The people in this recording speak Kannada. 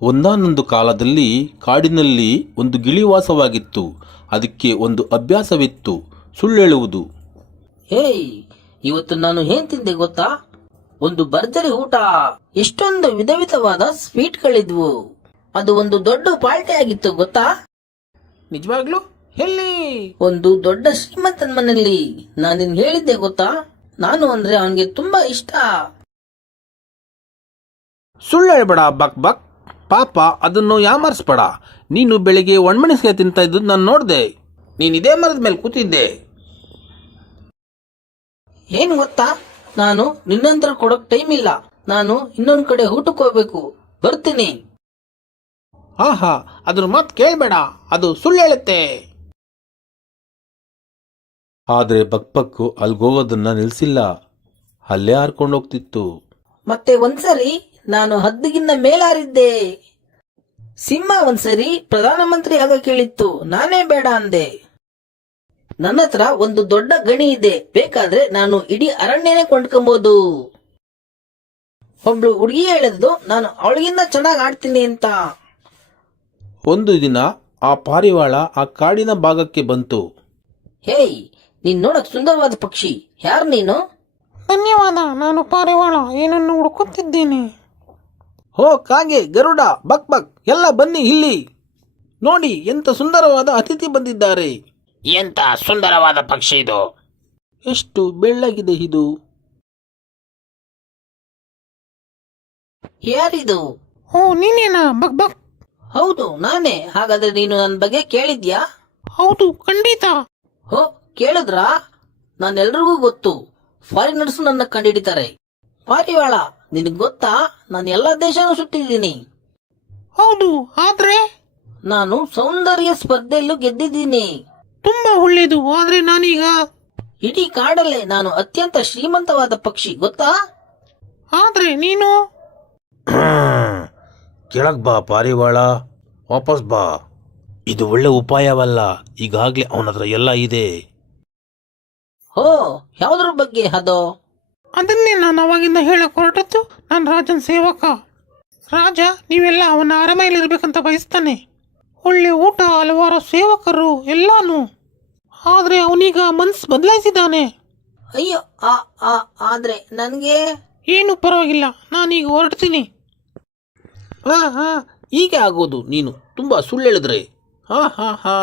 ಒಂದಾನೊಂದು ಕಾಲದಲ್ಲಿ ಕಾಡಿನಲ್ಲಿ ಒಂದು ಗಿಳಿವಾಸವಾಗಿತ್ತು. ಅದಕ್ಕೆ ಒಂದು ಅಭ್ಯಾಸವಿತ್ತು, ಸುಳ್ಳೇಳುವುದು. ಹೇಯ್, ಇವತ್ತು ನಾನು ಏನ್ ತಿಂದೆ ಗೊತ್ತಾ? ಒಂದು ಭರ್ಜರಿ ಊಟ. ಎಷ್ಟೊಂದು ವಿಧ ವಿಧವಾದ ಸ್ವೀಟ್ಗಳಿದ್ವು. ಅದು ಒಂದು ದೊಡ್ಡ ಪಾರ್ಟಿ ಆಗಿತ್ತು ಗೊತ್ತಾ? ನಿಜವಾಗ್ಲೂ? ಎಲ್ಲಿ? ಒಂದು ದೊಡ್ಡ ಶ್ರೀಮಂತನ ಮನೆಯಲ್ಲಿ. ನಾನು ನಿನ್ಗೆ ಹೇಳಿದ್ದೆ ಗೊತ್ತಾ, ನಾನು ಅಂದ್ರೆ ಅವನಿಗೆ ತುಂಬಾ ಇಷ್ಟ. ಸುಳ್ಳು ಹೇಳ್ಬೇಡ ಬಕ್ ಬಕ್. ಪಾಪ, ಅದನ್ನು ಯಾಮರ್ಸ್ಬೇಡ. ನೀನು ಬೆಳಿಗ್ಗೆ ಒಣಮೆಣಸಿಗೆ ತಿಂತ ಇದ್ದು ನಾನು ನೋಡ್ದೆ. ನೀನ್ ಇದೇ ಮರದ ಮೇಲೆ ಕೂತಿದ್ದೆ. ಏನ್ ಗೊತ್ತಾ, ನಾನು ನಿನ್ನಂತರ ಕೊಡಕ್ ಟೈಮ್ ಇಲ್ಲ. ನಾನು ಇನ್ನೊಂದ್ ಕಡೆ ಊಟಕ್ಕೆ ಹೋಗ್ಬೇಕು. ಬರ್ತೀನಿ. ಆಹಾ, ಅದ್ರ ಮಾತು ಕೇಳಬೇಡ, ಅದು ಸುಳ್ಳು ಹೇಳುತ್ತೆ. ಆದರೆ ಬಕ್ಬಕ್ಕು ಅಲ್ಗೋಗೋದನ್ನ ನಿಲ್ಸಿಲ್ಲ. ಅಲ್ಲೇ ಹಾರ್ಕೊಂಡು ಹೋಗ್ತಿತ್ತು. ಮತ್ತೆ ಒಂದ್ಸರಿ ನಾನು ಹದ್ದಿಗಿನ್ನ ಮೇಲಾರಿದ್ದೆ. ಸಿಂಹ ಒಂದ್ಸರಿ ಪ್ರಧಾನಮಂತ್ರಿ ಆಗ ಕೇಳಿತ್ತು. ನಾನೇ ಬೇಡ ಅಂದೆ. ನನ್ನ ಹತ್ರ ಒಂದು ದೊಡ್ಡ ಗಣಿ ಇದೆ. ಬೇಕಾದ್ರೆ ನಾನು ಇಡೀ ಅರಣ್ಯನೇ ಕೊಂಡ್ಕೊಬಹುದು. ಒಬ್ಳು ಹುಡುಗಿ ಹೇಳಿದ್ದು ನಾನು ಅವಳಿಗಿಂತ ಚೆನ್ನಾಗಿ ಆಡ್ತೀನಿ ಅಂತ. ಒಂದು ದಿನ ಆ ಪಾರಿವಾಳ ಆ ಕಾಡಿನ ಭಾಗಕ್ಕೆ ಬಂತು. ಹೇಯ್, ನೀನ್ ನೋಡಕ್ ಸುಂದರವಾದ ಪಕ್ಷಿ. ಯಾರು ನೀನು? ಧನ್ಯವಾದ, ನಾನು ಪಾರಿವಾಳ ಏನನ್ನು ಹುಡುಕುತ್ತಿದ್ದೇನೆ. ಹೋ ಕಾಗೆ, ಗರುಡ, ಬಕ್ ಬಕ್ ಎಲ್ಲ ಬನ್ನಿ ಇಲ್ಲಿ. ನೋಡಿ, ಎಂತ ಸುಂದರವಾದ ಅತಿಥಿ ಬಂದಿದ್ದಾರೆ. ಎಂತ ಸುಂದರವಾದ ಪಕ್ಷಿ ಇದು. ಎಷ್ಟು ಬೆಳ್ಳಗಿದೆ ಇದು. ಯಾರಿದು? ಓ, ನೀನೇನಾ ಬಕ್ ಬಕ್? ಹೌದು, ನಾನೇ. ಹಾಗಾದ್ರೆ ನೀನು ನನ್ನ ಬಗ್ಗೆ ಕೇಳಿದ್ಯಾ? ಹೌದು, ಖಂಡಿತ. ಹೋ, ಕೇಳಿದ್ರಾ? ನಾನೆಲ್ರಿಗೂ ಗೊತ್ತು. ಫಾರಿನರ್ಸ್ ನನ್ನ ಕಂಡಿಡಿತಾರೆ. ಪಾರಿವಾಳ, ನಿನಗ್ ಗೊತ್ತಾ, ನಾನು ಎಲ್ಲಾ ದೇಶನೂ ಸುತ್ತಿದ್ದೀನಿ. ಹೌದು, ಆದ್ರೆ ನಾನು ಸೌಂದರ್ಯ ಸ್ಪರ್ಧೆಯಲ್ಲೂ ಗೆದ್ದಿದ್ದೀನಿ. ತುಂಬಾ ಒಳ್ಳೇದು. ಆದ್ರೆ ನಾನೀಗ ಇಡೀ ಕಾಡಲ್ಲೇ ನಾನು ಅತ್ಯಂತ ಶ್ರೀಮಂತವಾದ ಪಕ್ಷಿ ಗೊತ್ತಾ? ಆದ್ರೆ ನೀನು ಕೆಳಗ್ ಬಾ ಪಾರಿವಾಳ, ವಾಪಸ್ ಬಾ. ಇದು ಒಳ್ಳೆ ಉಪಾಯವಲ್ಲ. ಈಗಾಗ್ಲೇ ಅವನ ಹತ್ರ ಎಲ್ಲ ಇದೆ. ಹೋ, ಯಾವ್ದ್ರ ಬಗ್ಗೆ ಅದೋ? ಅದನ್ನೇ ನಾನು ಅವಾಗಿಂದ ಹೇಳಕ್ ಹೊರಟದ್ದು. ನಾನು ರಾಜನ್ ಸೇವಕ. ರಾಜ ನೀವೆಲ್ಲ ಅವನ ಅರಮನೆಯಲ್ಲಿರ್ಬೇಕಂತ ಬಯಸ್ತಾನೆ. ಒಳ್ಳೆ ಊಟ, ಹಲವಾರು ಸೇವಕರು, ಎಲ್ಲಾನು. ಆದ್ರೆ ಅವನೀಗ ಮನ್ಸು ಬದಲಾಯಿಸಿದ್ದಾನೆ. ಅಯ್ಯೋ, ಆದ್ರೆ ನನ್ಗೆ ಏನು ಪರವಾಗಿಲ್ಲ, ನಾನೀಗ ಹೊರಡ್ತೀನಿ. ಹಾ ಹಾ, ಹೀಗೆ ಆಗೋದು ನೀನು ತುಂಬಾ ಸುಳ್ಳು ಹೇಳಿದ್ರೆ. ಹಾ ಹಾ ಹಾ.